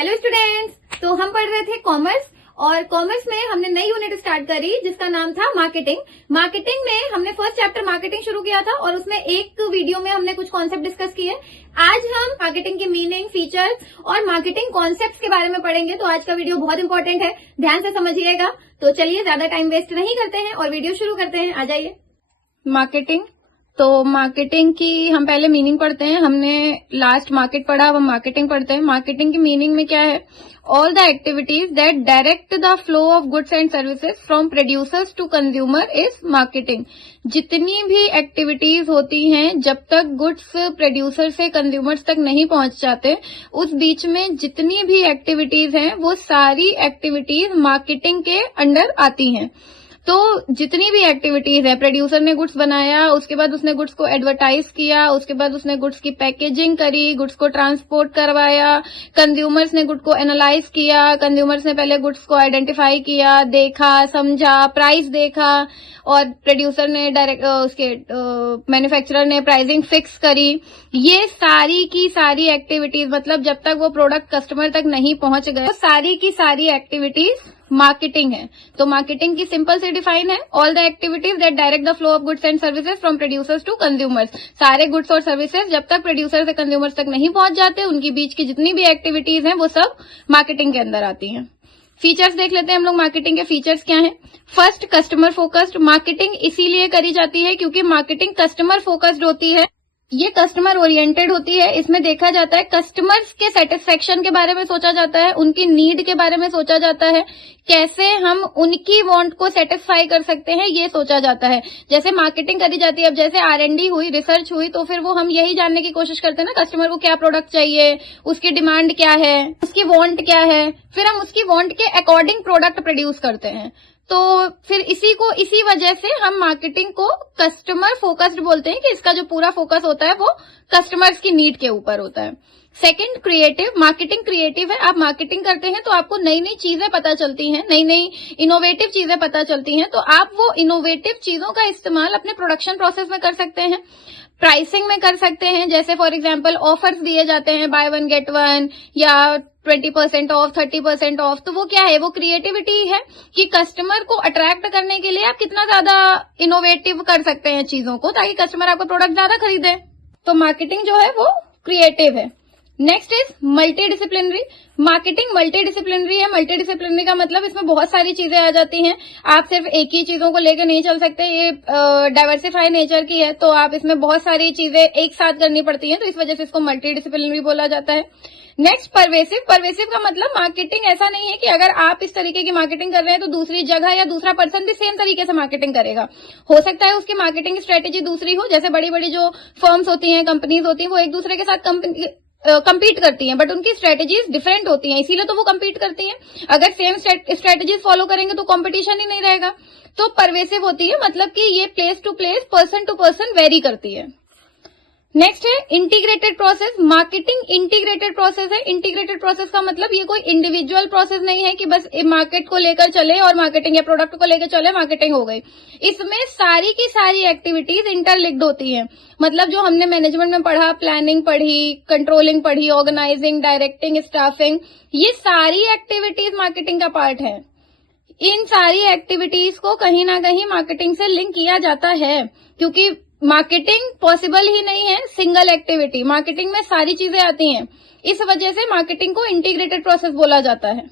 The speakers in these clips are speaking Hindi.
हेलो स्टूडेंट्स, तो हम पढ़ रहे थे कॉमर्स और कॉमर्स में हमने नई यूनिट स्टार्ट करी जिसका नाम था मार्केटिंग। मार्केटिंग में हमने फर्स्ट चैप्टर मार्केटिंग शुरू किया था और उसमें एक वीडियो में हमने कुछ कॉन्सेप्ट डिस्कस किए। आज हम मार्केटिंग की मीनिंग, फीचर्स और मार्केटिंग कॉन्सेप्ट्स के बारे में पढ़ेंगे। तो आज का वीडियो बहुत इंपॉर्टेंट है, ध्यान से समझिएगा। तो चलिए ज्यादा टाइम वेस्ट नहीं करते हैं और वीडियो शुरू करते हैं। आ जाइए। मार्केटिंग, तो मार्केटिंग की हम पहले मीनिंग पढ़ते हैं। हमने लास्ट मार्केट पढ़ा, अब हम मार्केटिंग पढ़ते हैं। मार्केटिंग की मीनिंग में क्या है? All the activities that direct the flow of goods and services from producers to consumer is marketing. जितनी भी एक्टिविटीज होती हैं, जब तक गुड्स प्रोड्यूसर से कंज्यूमर्स तक नहीं पहुंच जाते, उस बीच में जितनी भी एक्टिविटीज हैं वो सारी एक्टिविटीज मार्केटिंग के अंडर आती हैं। तो जितनी भी एक्टिविटीज है, प्रोड्यूसर ने गुड्स बनाया, उसके बाद उसने गुड्स को एडवर्टाइज किया, उसके बाद उसने गुड्स की पैकेजिंग करी, गुड्स को ट्रांसपोर्ट करवाया, कंज्यूमर्स ने गुड को एनालाइज किया, कंज्यूमर्स ने पहले गुड्स को आइडेंटिफाई किया, देखा, समझा, प्राइस देखा और प्रोड्यूसर ने डायरेक्ट उसके मैन्युफैक्चरर ने प्राइसिंग फिक्स करी। ये सारी की सारी एक्टिविटीज, मतलब जब तक वो प्रोडक्ट कस्टमर तक नहीं पहुंच गए, तो सारी की सारी एक्टिविटीज मार्केटिंग है। तो मार्केटिंग की सिंपल से डिफाइन है, all the activities that direct the flow of goods and services from producers to consumers. सारे गुड्स और सर्विसेज जब तक प्रोड्यूसर से कंज्यूमर्स तक नहीं पहुंच जाते, उनकी बीच की जितनी भी एक्टिविटीज हैं वो सब मार्केटिंग के अंदर आती हैं। फीचर्स देख लेते हैं हम लोग। मार्केटिंग के फीचर्स क्या हैं? First, customer focused. मार्केटिंग इसीलिए करी जाती है क्योंकि मार्केटिंग कस्टमर फोकस्ड होती है, ये कस्टमर ओरिएंटेड होती है। इसमें देखा जाता है कस्टमर्स के सेटिस्फेक्शन के बारे में सोचा जाता है, उनकी नीड के बारे में सोचा जाता है, कैसे हम उनकी वांट को सेटिस्फाई कर सकते हैं ये सोचा जाता है। जैसे मार्केटिंग करी जाती है, अब जैसे R&D हुई, रिसर्च हुई, तो फिर वो हम यही जानने की कोशिश करते हैं ना, कस्टमर को क्या प्रोडक्ट चाहिए, उसकी डिमांड क्या है, उसकी वांट क्या है, फिर हम उसकी वांट के अकॉर्डिंग प्रोडक्ट प्रोड्यूस करते हैं। तो फिर इसी वजह से हम मार्केटिंग को कस्टमर फोकस्ड बोलते हैं कि इसका जो पूरा फोकस होता है वो कस्टमर्स की नीड के ऊपर होता है। Second, creative. मार्केटिंग क्रिएटिव है। आप मार्केटिंग करते हैं तो आपको नई नई चीजें पता चलती हैं, नई नई इनोवेटिव चीजें पता चलती हैं, तो आप वो इनोवेटिव चीजों का इस्तेमाल अपने प्रोडक्शन प्रोसेस में कर सकते हैं, प्राइसिंग में कर सकते हैं। जैसे फॉर एग्जांपल ऑफर्स दिए जाते हैं, बाय वन गेट वन या 20% ऑफ, 30% ऑफ। तो वो क्या है? वो क्रिएटिविटी है कि कस्टमर को अट्रैक्ट करने के लिए आप कितना ज्यादा इनोवेटिव कर सकते हैं चीजों को, ताकि कस्टमर आपका प्रोडक्ट ज्यादा खरीदे। तो मार्केटिंग जो है वो क्रिएटिव है। Next is multi disciplinary. Marketing multi disciplinary है। मल्टी डिसिप्लिनरी का मतलब इसमें बहुत सारी चीजें आ जाती हैं, आप सिर्फ एक ही चीजों को लेकर नहीं चल सकते, ये डाइवर्सिफाई नेचर की है, तो आप इसमें बहुत सारी चीजें एक साथ करनी पड़ती हैं, तो इस वजह से इसको मल्टी डिसिप्लिनरी बोला जाता है। Next, pervasive. परवेसिव का मतलब मार्केटिंग ऐसा नहीं है कि अगर आप इस तरीके की मार्केटिंग कर रहे हैं तो दूसरी जगह या दूसरा पर्सन भी सेम तरीके से मार्केटिंग करेगा। हो सकता है उसकी मार्केटिंग स्ट्रेटेजी दूसरी हो, जैसे बड़ी बड़ी जो फर्म्स होती हैं, कंपनीज होती हैं, वो एक दूसरे के साथ कंपीट करती हैं, बट उनकी स्ट्रेटेजीज डिफरेंट होती हैं, इसीलिए तो वो कंपीट करती हैं। अगर सेम स्ट्रेटेजीज फॉलो करेंगे तो कंपटीशन ही नहीं रहेगा। तो परवेसिव होती है, मतलब कि ये place to place, person to person vary करती है। नेक्स्ट है integrated process. Marketing integrated process है। इंटीग्रेटेड प्रोसेस का मतलब ये कोई इंडिविजुअल प्रोसेस नहीं है कि बस मार्केट को लेकर चले और मार्केटिंग, या प्रोडक्ट को लेकर चले, मार्केटिंग हो गई। इसमें सारी की सारी एक्टिविटीज इंटरलिंक्ड होती हैं। मतलब जो हमने मैनेजमेंट में पढ़ा, प्लानिंग पढ़ी, कंट्रोलिंग पढ़ी, ऑर्गेनाइजिंग, डायरेक्टिंग, स्टाफिंग, ये सारी एक्टिविटीज मार्केटिंग का पार्ट है। इन सारी एक्टिविटीज को कहीं ना कहीं मार्केटिंग से लिंक किया जाता है, क्योंकि मार्केटिंग पॉसिबल ही नहीं है सिंगल एक्टिविटी। मार्केटिंग में सारी चीजें आती हैं, इस वजह से मार्केटिंग को इंटीग्रेटेड प्रोसेस बोला जाता है।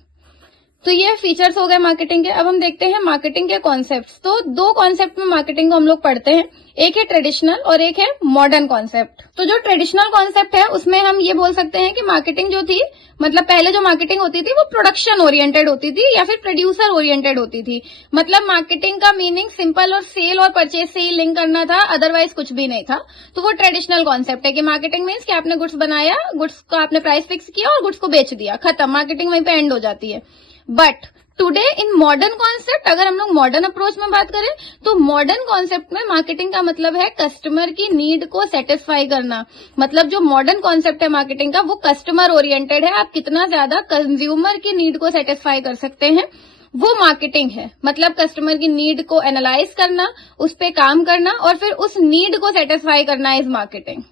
तो ये फीचर्स हो गए मार्केटिंग के। अब हम देखते हैं मार्केटिंग के कॉन्सेप्ट्स। तो दो कॉन्सेप्ट में मार्केटिंग को हम लोग पढ़ते हैं, एक है ट्रेडिशनल और एक है मॉडर्न कॉन्सेप्ट। तो जो ट्रेडिशनल कॉन्सेप्ट है उसमें हम ये बोल सकते हैं कि मार्केटिंग जो थी, मतलब पहले जो मार्केटिंग होती थी वो प्रोडक्शन ओरिएंटेड होती थी या फिर प्रोड्यूसर ओरिएंटेड होती थी। मतलब मार्केटिंग का मीनिंग सिंपल और सेल और परचेज से ही लिंक करना था, अदरवाइज कुछ भी नहीं था। तो वो ट्रेडिशनल कॉन्सेप्ट है कि मार्केटिंग मीन्स कि आपने गुड्स बनाया, गुड्स का आपने प्राइस फिक्स किया और गुड्स को बेच दिया, खत्म, मार्केटिंग वहीं पे एंड हो जाती है। But today in modern concept, अगर हम लोग मॉडर्न अप्रोच में बात करें तो मॉडर्न कॉन्सेप्ट में मार्केटिंग का मतलब है कस्टमर की नीड को सेटिस्फाई करना। मतलब जो मॉडर्न कॉन्सेप्ट है मार्केटिंग का वो कस्टमर ओरिएंटेड है, आप कितना ज्यादा कंज्यूमर की नीड को सेटिस्फाई कर सकते हैं वो मार्केटिंग है। मतलब कस्टमर की नीड को एनालाइज करना, उस पर काम करना और फिर उस नीड को सेटिस्फाई करना इज मार्केटिंग।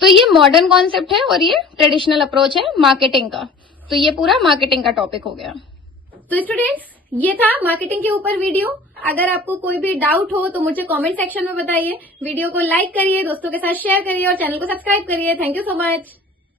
तो ये मॉडर्न कॉन्सेप्ट है और ये ट्रेडिशनल अप्रोच है मार्केटिंग का। तो ये पूरा मार्केटिंग का टॉपिक हो गया। तो स्टूडेंट्स, ये था मार्केटिंग के ऊपर वीडियो। अगर आपको कोई भी डाउट हो तो मुझे कमेंट सेक्शन में बताइए। वीडियो को लाइक करिए, दोस्तों के साथ शेयर करिए और चैनल को सब्सक्राइब करिए। Thank you so much.